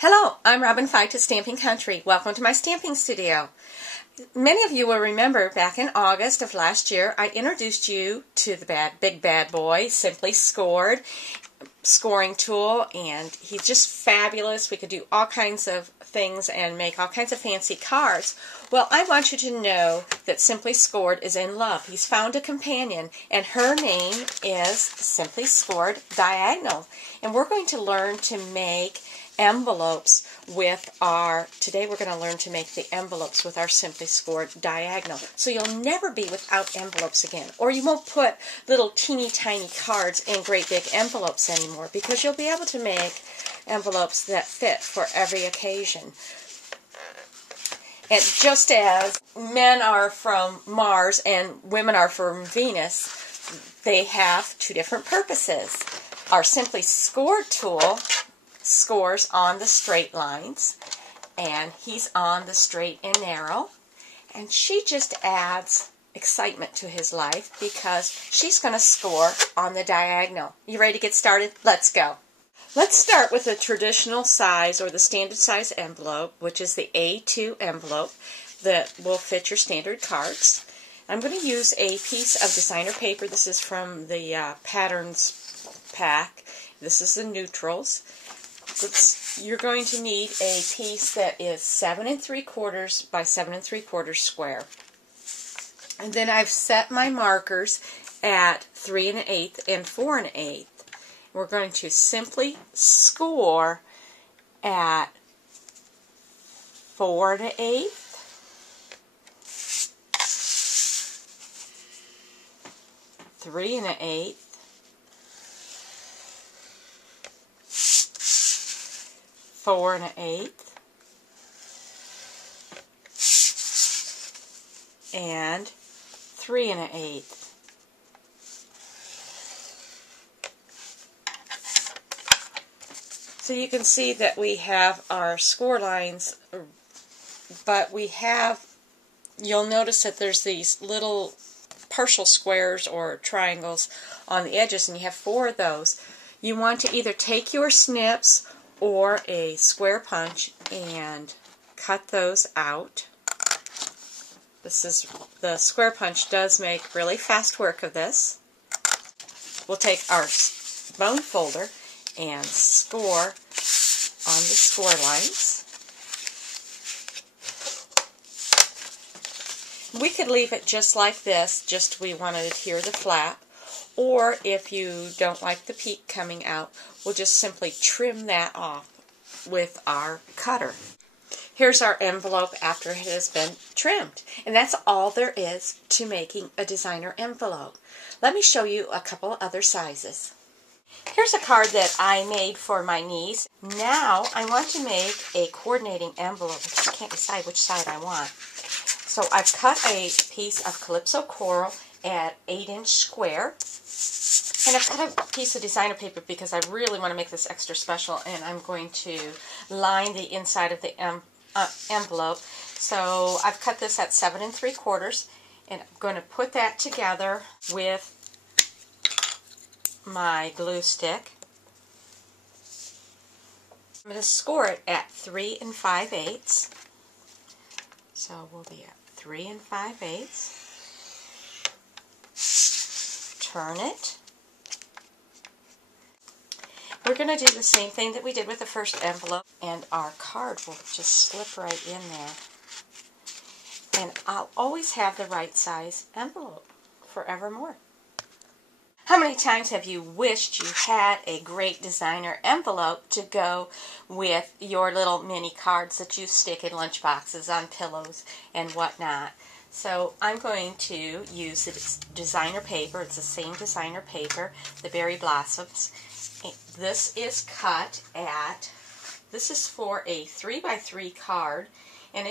Hello, I'm Robin Feicht at Stampin' Country. Welcome to my stamping studio. Many of you will remember back in August of last year, I introduced you to the big bad boy, Simply Scored scoring tool, and he's just fabulous. We could do all kinds of things and make all kinds of fancy cards. Well, I want you to know that Simply Scored is in love. He's found a companion, and her name is Simply Scored Diagonal. And we're going to learn to make envelopes with today we're going to learn to make the envelopes with our Simply Scored Diagonal. So you'll never be without envelopes again, or you won't put little teeny tiny cards in great big envelopes anymore, because you'll be able to make envelopes that fit for every occasion. And just as men are from Mars and women are from Venus, they have two different purposes. Our Simply Scored tool scores on the straight lines, and he's on the straight and narrow, and she just adds excitement to his life because she's going to score on the diagonal. You ready to get started? Let's go. Let's start with the traditional size, or the standard size envelope, which is the A2 envelope that will fit your standard cards. I'm going to use a piece of designer paper. This is from the patterns pack. This is the neutrals. You're going to need a piece that is 7 3/4 by 7 3/4 square. And then I've set my markers at 3 1/8 and 4 1/8. We're going to simply score at 4 1/8, 3 1/8, 4 1/8, and 3 1/8. So you can see that we have our score lines, but you'll notice that there's these little partial squares or triangles on the edges, and you have 4 of those. You want to either take your snips or a square punch and cut those out. The square punch does make really fast work of this. We'll take our bone folder and score on the score lines. We could leave it just like this, just we want to adhere the flap, or if you don't like the peak coming out, we'll just simply trim that off with our cutter. Here's our envelope after it has been trimmed. And that's all there is to making a designer envelope. Let me show you a couple other sizes. Here's a card that I made for my niece. Now I want to make a coordinating envelope. I just can't decide which side I want. So I've cut a piece of Calypso Coral at 8-inch square. And I've cut a piece of designer paper because I really want to make this extra special, and I'm going to line the inside of the envelope. So I've cut this at 7 3/4, and I'm going to put that together with my glue stick. I'm going to score it at 3 5/8. So we'll be at 3 5/8. Turn it. We're going to do the same thing that we did with the first envelope, and our card will just slip right in there. And I'll always have the right size envelope forevermore. How many times have you wished you had a great designer envelope to go with your little mini cards that you stick in lunch boxes, on pillows, and whatnot? So I'm going to use the designer paper. It's the same designer paper, the Berry Blossoms. This is cut at, this is for a 3 by 3 card, and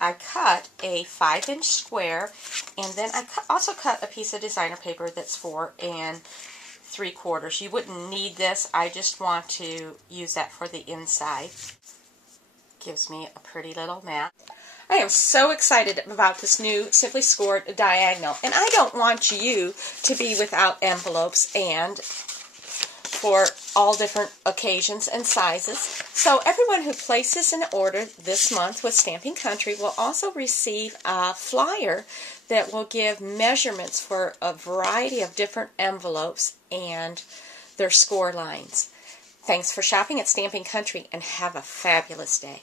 I cut a 5-inch square, and then I also cut a piece of designer paper that's 4 3/4. You wouldn't need this, I just want to use that for the inside. Gives me a pretty little mat. I am so excited about this new Simply Scored Diagonal, and I don't want you to be without envelopes and for all different occasions and sizes. So everyone who places an order this month with Stampin' Country will also receive a flyer that will give measurements for a variety of different envelopes and their score lines. Thanks for shopping at Stampin' Country and have a fabulous day.